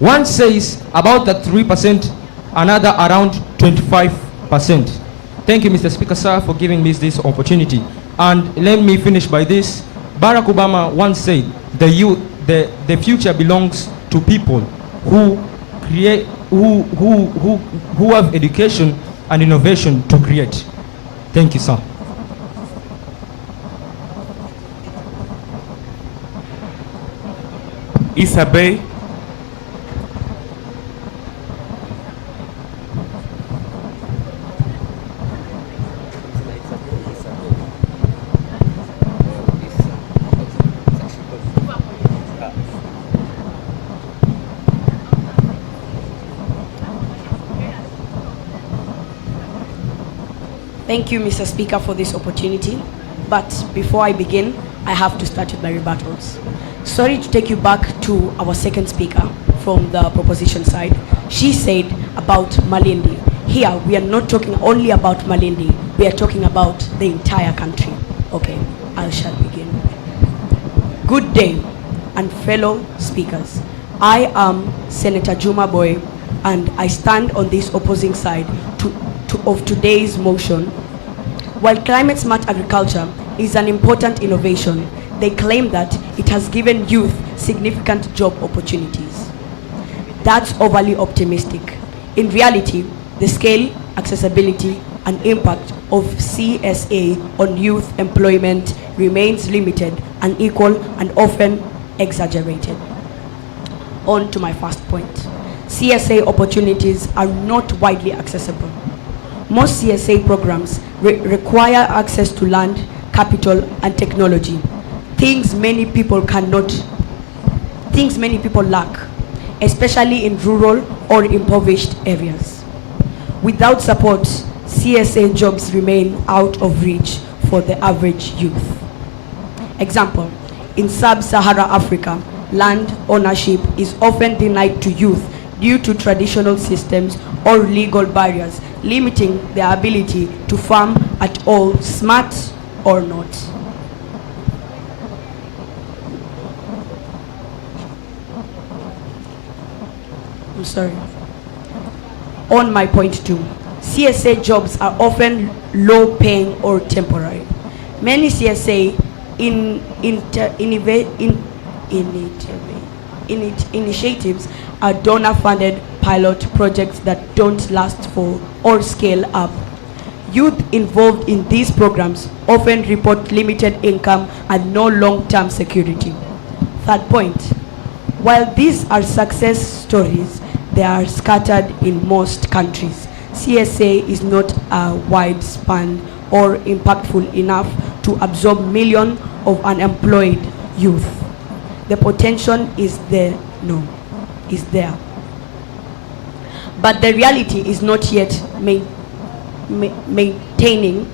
One says about that 3%, another around 25%. Thank you, Mr. Speaker, sir, for giving me this opportunity. And let me finish by this. Barack Obama once said, the future belongs to people who create, who have education and innovation to create. Thank you, sir. Issa Bey. Thank you, Mr. Speaker, for this opportunity. But before I begin, I have to start with my rebuttals. Sorry to take you back to our second speaker from the proposition side. She said about Malindi. Here, we are not talking only about Malindi. We are talking about the entire country. Okay, I shall begin. Good day, and fellow speakers. I am Senator Juma Boy, and I stand on this opposing side of today's motion. While climate smart agriculture is an important innovation, they claim that it has given youth significant job opportunities. That's overly optimistic. In reality, the scale, accessibility, and impact of CSA on youth employment remains limited, unequal, and often exaggerated. On to my first point. CSA opportunities are not widely accessible. Most CSA programs require access to land, capital, and technology, things many people lack, especially in rural or impoverished areas. Without support, CSA jobs remain out of reach for the average youth. Example, in sub-Sahara Africa, land ownership is often denied to youth due to traditional systems or legal barriers, limiting their ability to farm at all, smart or not. I'm sorry. On my point 2, CSA jobs are often low paying or temporary. Many CSA initiatives are donor-funded pilot projects that don't last for or scale up. Youth involved in these programs often report limited income and no long-term security. Third point, while these are success stories, they are scattered in most countries. CSA is not widespread or impactful enough to absorb millions of unemployed youth. The potential is there, is there. But the reality is not yet maintaining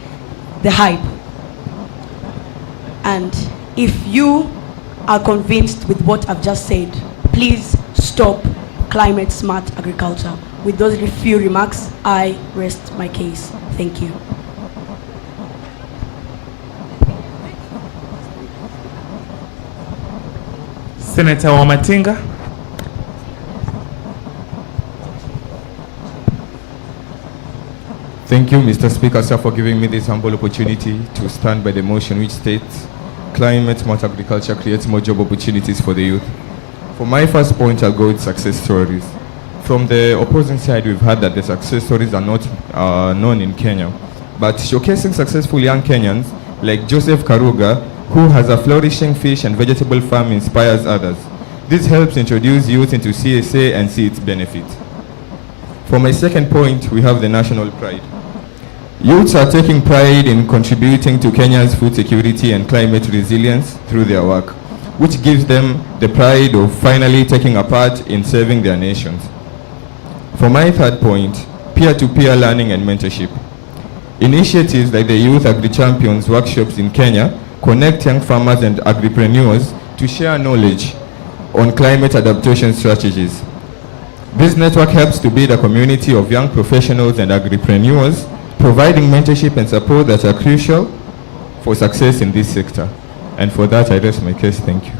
the hype. And if you are convinced with what I've just said, please stop climate smart agriculture. With those few remarks, I rest my case. Thank you. Senator Wamatinga. Thank you, Mr. Speaker, sir, for giving me this humble opportunity to stand by the motion which states climate smart agriculture creates more job opportunities for the youth. For my first point, I'll go with success stories. From the opposing side, we've heard that the success stories are not known in Kenya, but showcasing successful young Kenyans like Joseph Karuga, who has a flourishing fish and vegetable farm, inspires others. This helps introduce youth into CSA and see its benefit. For my second point, we have the national pride. Youths are taking pride in contributing to Kenya's food security and climate resilience through their work, which gives them the pride of finally taking a part in serving their nations. For my third point, peer-to-peer learning and mentorship. Initiatives like the Youth Agri-Champions workshops in Kenya connect young farmers and agripreneurs to share knowledge on climate adaptation strategies. This network helps to build a community of young professionals and agripreneurs, providing mentorship and support that are crucial for success in this sector. And for that, I rest my case. Thank you.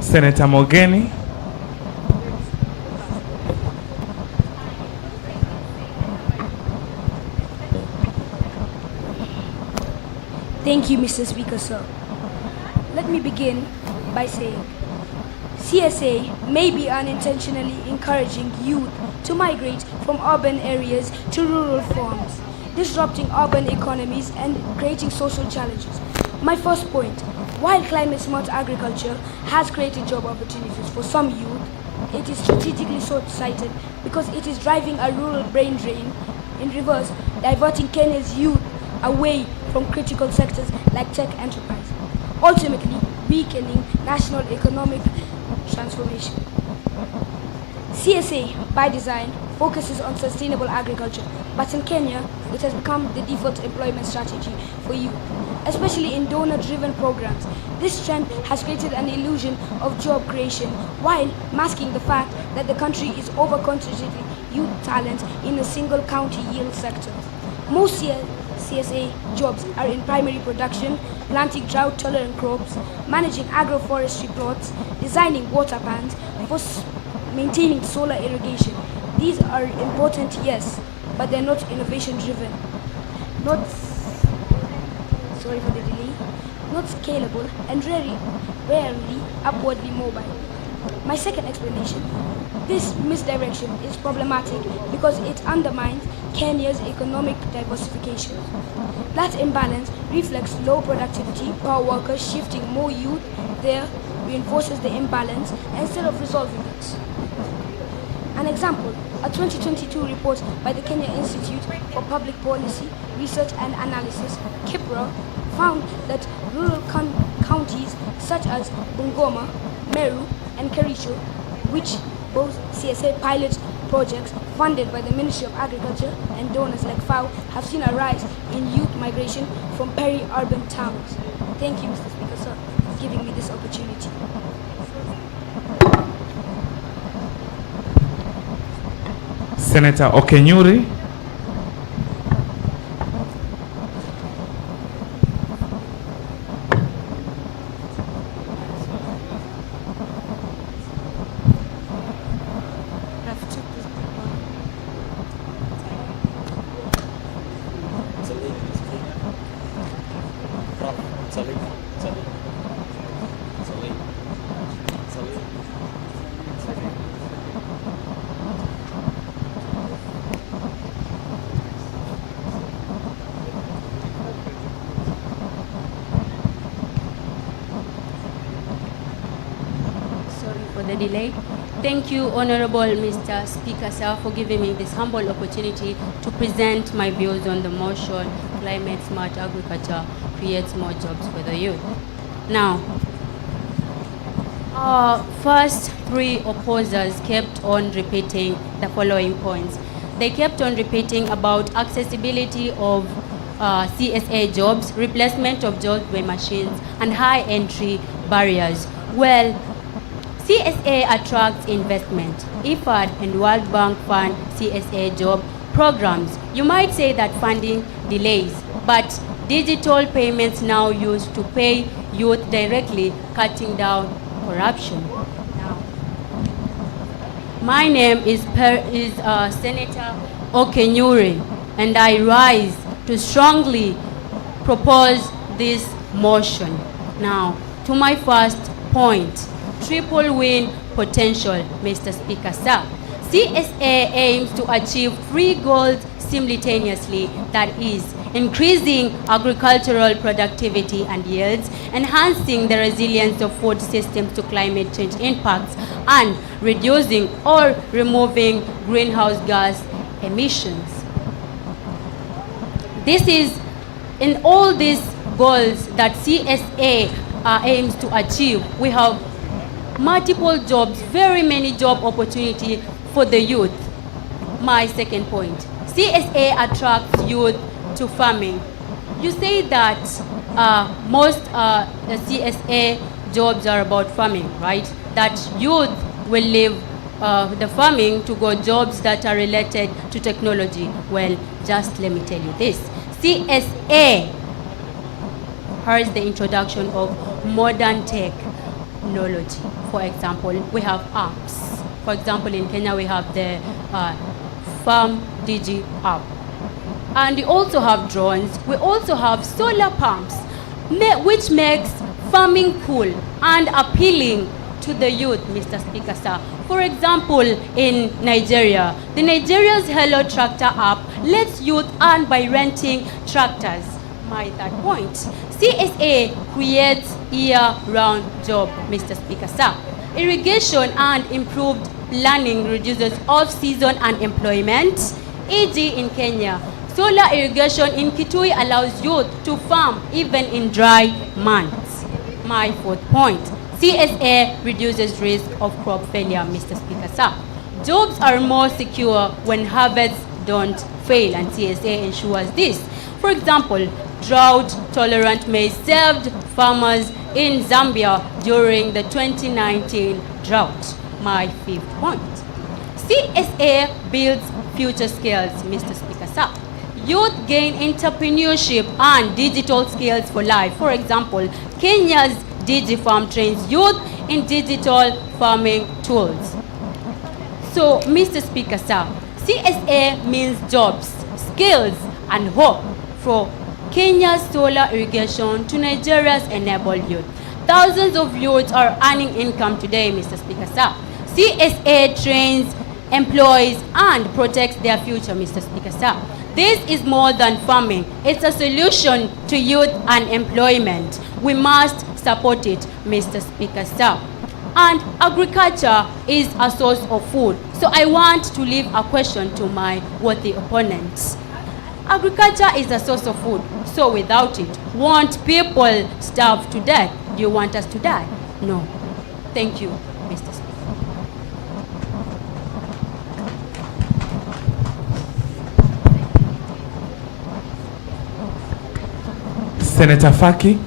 Senator Mogeni. Thank you, Mr. Speaker, sir. Let me begin by saying CSA may be unintentionally encouraging youth to migrate from urban areas to rural farms, disrupting urban economies and creating social challenges. My first point, while climate-smart agriculture has created job opportunities for some youth, it is strategically short-sighted because it is driving a rural brain drain in reverse, diverting Kenya's youth away from critical sectors like tech enterprise, ultimately weakening national economic transformation. CSA, by design, focuses on sustainable agriculture, but in Kenya, it has become the default employment strategy for youth, especially in donor-driven programs. This trend has created an illusion of job creation while masking the fact that the country is over-concentrating youth talent in a single county yield sector. Most CSA jobs are in primary production, planting drought-tolerant crops, managing agroforestry plots, designing water pans, maintaining solar irrigation. These are important, yes, but they're not innovation-driven, not scalable, and rarely upwardly mobile. My second explanation, this misdirection is problematic because it undermines Kenya's economic diversification. That imbalance reflects low productivity, poor workers shifting more youth there reinforces the imbalance instead of resolving it. An example, a 2022 report by the Kenya Institute for Public Policy, Research and Analysis, KIPRA, found that rural counties such as Bungoma, Meru, and Kericho, which both CSA pilot projects funded by the Ministry of Agriculture and donors like FAO, have seen a rise in youth migration from peri-urban towns. Thank you, Mr. Speaker, sir, for giving me this opportunity. Senator Okenyuri. The delay. Thank you, Honorable Mr. Speaker, sir, for giving me this humble opportunity to present my views on the motion, Climate Smart Agriculture Creates More Jobs for the Youth. Now, our first three opposers kept on repeating the following points. They kept on repeating about accessibility of CSA jobs, replacement of jobs by machines, and high entry barriers. Well, CSA attracts investment. IFAD and World Bank fund CSA job programs. You might say that funding delays, but digital payments now used to pay youth directly, cutting down corruption. Now, my name is Senator Okenyuri, and I rise to strongly propose this motion. Now, to my first point, triple win potential, Mr. Speaker, sir. CSA aims to achieve three goals simultaneously, that is, increasing agricultural productivity and yields, enhancing the resilience of food systems to climate change impacts, and reducing or removing greenhouse gas emissions. This is, in all these goals that CSA aims to achieve, we have multiple jobs, very many job opportunity for the youth. My second point, CSA attracts youth to farming. You say that most the CSA jobs are about farming, right? That youth will leave the farming to go jobs that are related to technology. Well, just let me tell you this. CSA has the introduction of modern technology. For example, we have apps. For example, in Kenya, we have the Farm Digi app. And we also have drones. We also have solar pumps. which makes farming cool and appealing to the youth, Mr. Speaker, sir. For example, in Nigeria, the Nigeria's Hello Tractor app lets youth earn by renting tractors. My third point, CSA creates year-round job, Mr. Speaker, sir. Irrigation and improved planning reduces off-season unemployment, e.g. in Kenya. Solar irrigation in Kitui allows youth to farm even in dry months. My fourth point, CSA reduces risk of crop failure, Mr. Speaker, sir. Jobs are more secure when harvests don't fail, and CSA ensures this. For example, drought-tolerant maize saved farmers in Zambia during the 2019 drought. My fifth point, CSA builds future skills, Mr. Speaker, sir. Youth gain entrepreneurship and digital skills for life. For example, Kenya's DigiFarm trains youth in digital farming tools. So, Mr. Speaker, sir, CSA means jobs, skills, and hope for Kenya's solar irrigation to Nigeria's enabled youth. Thousands of youths are earning income today, Mr. Speaker, sir. CSA trains, employs, and protects their future, Mr. Speaker, sir. This is more than farming. It's a solution to youth unemployment. We must support it, Mr. Speaker, sir. And agriculture is a source of food. So I want to leave a question to my worthy opponents. Agriculture is a source of food. So without it, won't people starve to death? Do you want us to die? No. Thank you, Mr. Speaker. Senator Faki.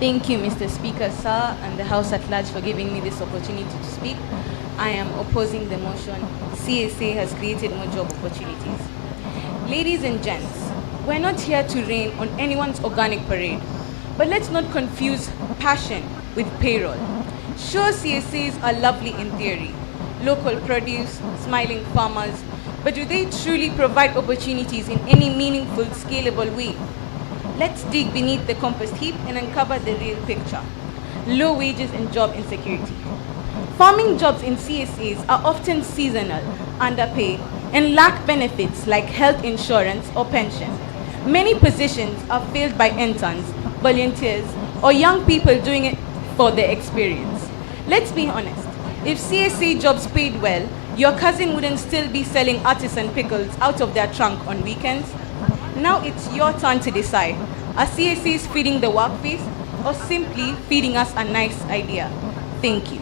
Thank you, Mr. Speaker, sir, and the House at large for giving me this opportunity to speak. I am opposing the motion. CSA has created more job opportunities. Ladies and gents, we're not here to rain on anyone's organic parade, but let's not confuse passion with payroll. Sure, CSAs are lovely in theory, local produce, smiling farmers, but do they truly provide opportunities in any meaningful, scalable way? Let's dig beneath the compost heap and uncover the real picture. Low wages and job insecurity. Farming jobs in CSAs are often seasonal, underpaid, and lack benefits like health insurance or pension. Many positions are filled by interns, volunteers, or young people doing it for their experience. Let's be honest, if CSA jobs paid well, your cousin wouldn't still be selling artisan pickles out of their trunk on weekends. Now it's your turn to decide. Are CSAs feeding the workforce or simply feeding us a nice idea? Thank you.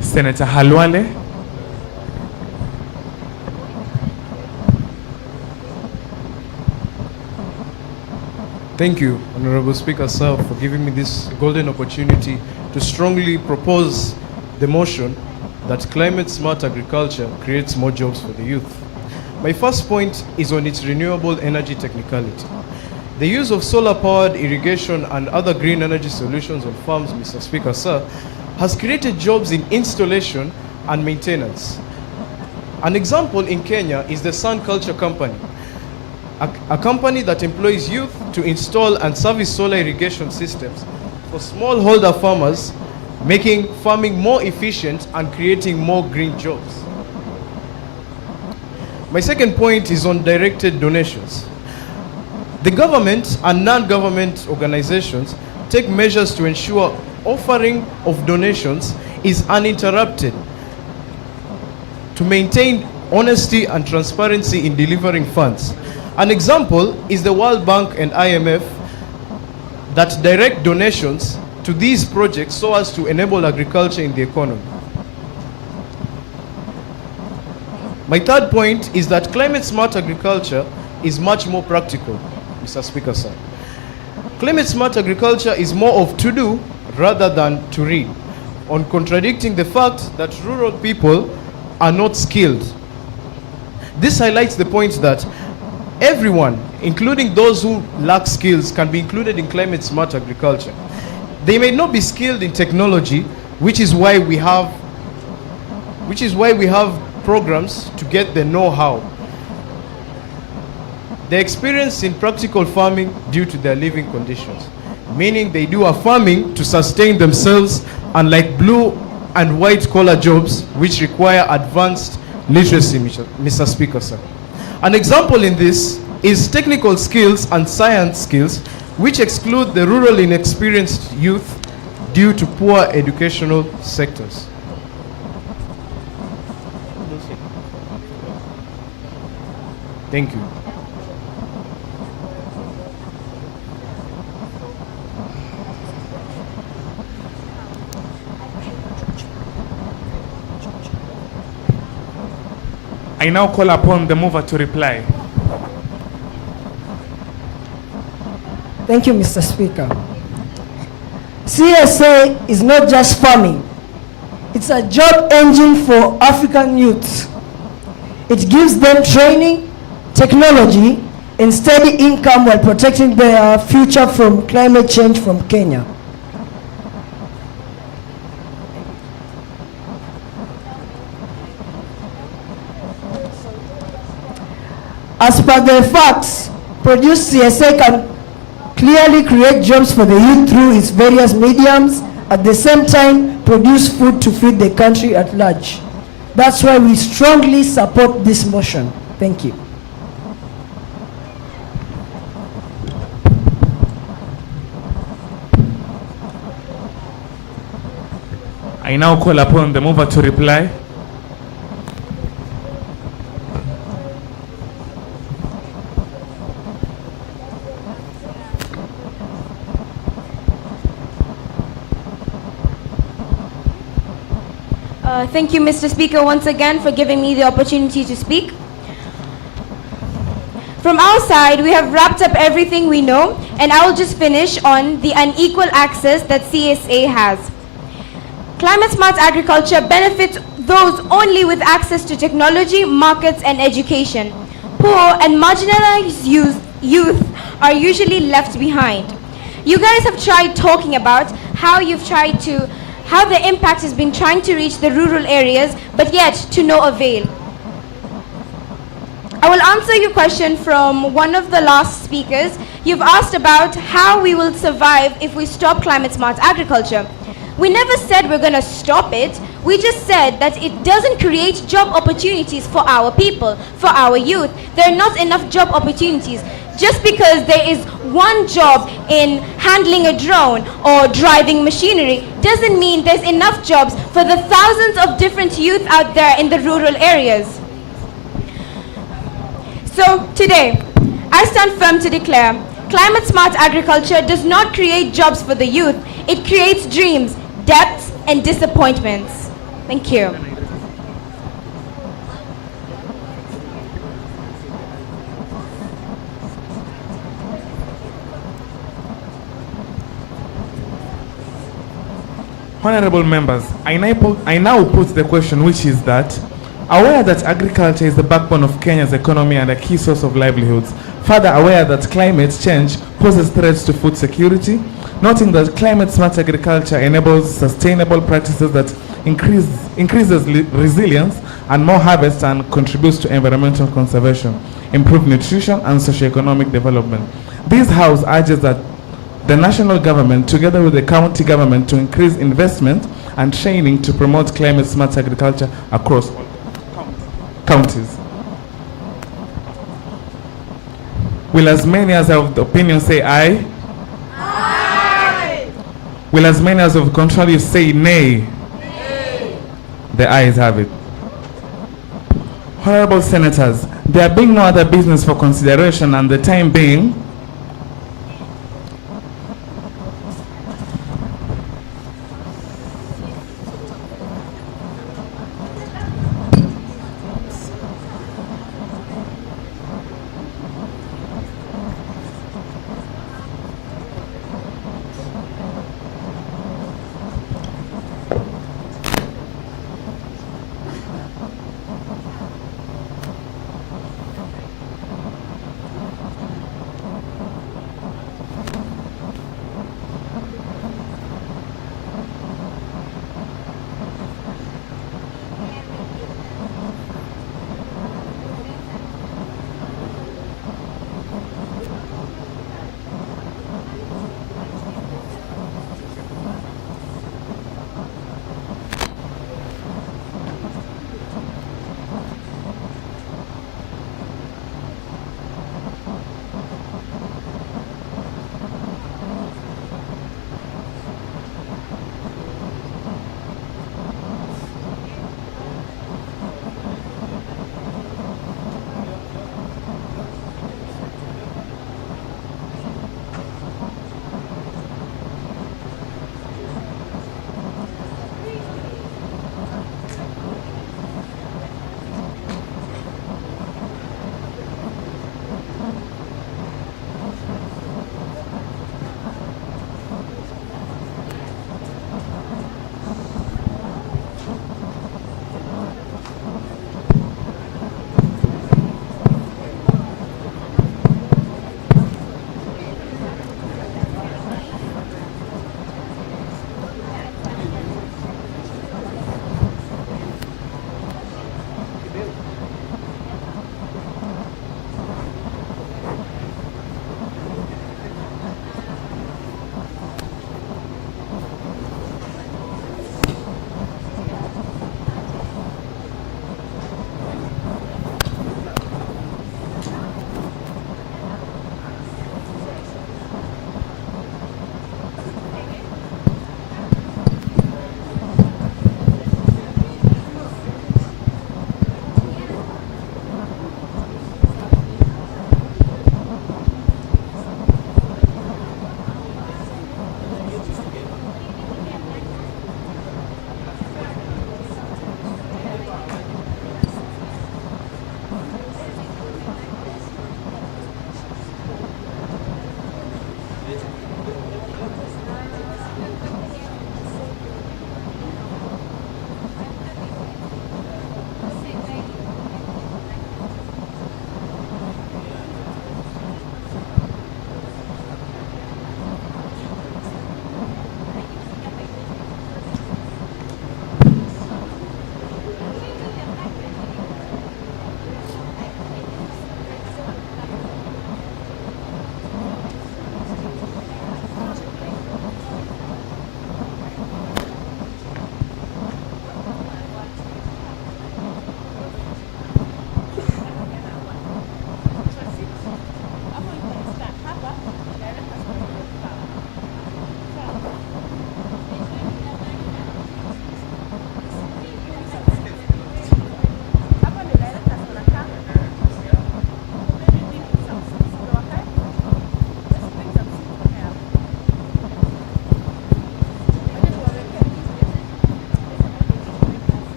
Senator Halwale. Thank you, Honorable Speaker, sir, for giving me this golden opportunity to strongly propose the motion that climate-smart agriculture creates more jobs for the youth. My first point is on its renewable energy technicality. The use of solar-powered irrigation and other green energy solutions on farms, Mr. Speaker, sir, has created jobs in installation and maintenance. An example in Kenya is the Sun Culture Company, a company that employs youth to install and service solar irrigation systems for smallholder farmers, making farming more efficient and creating more green jobs. My second point is on directed donations. The government and non-government organizations take measures to ensure offering of donations is uninterrupted to maintain honesty and transparency in delivering funds. An example is the World Bank and IMF that direct donations to these projects so as to enable agriculture in the economy. My third point is that climate-smart agriculture is much more practical, Mr. Speaker, sir. Climate-smart agriculture is more of to do rather than to read, on contradicting the fact that rural people are not skilled. This highlights the point that everyone, including those who lack skills, can be included in climate-smart agriculture. They may not be skilled in technology, which is why we have programs to get the know-how. They're experienced in practical farming due to their living conditions, meaning they do a farming to sustain themselves, unlike blue and white collar jobs which require advanced literacy, Mr. Speaker, sir. An example in this is technical skills and science skills which exclude the rural inexperienced youth due to poor educational sectors. Thank you. I now call upon the mover to reply. Thank you, Mr. Speaker. CSA is not just farming. It's a job engine for African youths. It gives them training, technology, and steady income while protecting their future from climate change from Kenya. As per the facts, Produce CSA can clearly create jobs for the youth through its various mediums, at the same time produce food to feed the country at large. That's why we strongly support this motion. Thank you. I now call upon the mover to reply. Thank you, Mr. Speaker, once again for giving me the opportunity to speak. From our side, we have wrapped up everything we know, and I will just finish on the unequal access that CSA has. Climate-smart agriculture benefits those only with access to technology, markets, and education. Poor and marginalized youth are usually left behind. You guys have tried talking about how the impact has been trying to reach the rural areas, but yet to no avail. I will answer your question from one of the last speakers. You've asked about how we will survive if we stop climate-smart agriculture. We never said we're going to stop it. We just said that it doesn't create job opportunities for our people, for our youth. There are not enough job opportunities. Just because there is one job in handling a drone or driving machinery doesn't mean there's enough jobs for the thousands of different youth out there in the rural areas. So today, I stand firm to declare, climate-smart agriculture does not create jobs for the youth. It creates dreams, debts, and disappointments. Thank you. Honorable members, I now put the question, which is that, aware that agriculture is the backbone of Kenya's economy and a key source of livelihoods, further aware that climate change poses threats to food security, noting that climate-smart agriculture enables sustainable practices that increases resilience and more harvest and contributes to environmental conservation, improved nutrition and socioeconomic development. This House urges that the national government, together with the county government, to increase investment and training to promote climate-smart agriculture across all counties. Will as many as of the opinion say aye? Aye. Will as many as of contrary say nay? Nay. The ayes have it. Honorable Senators, there being no other business for consideration and the time being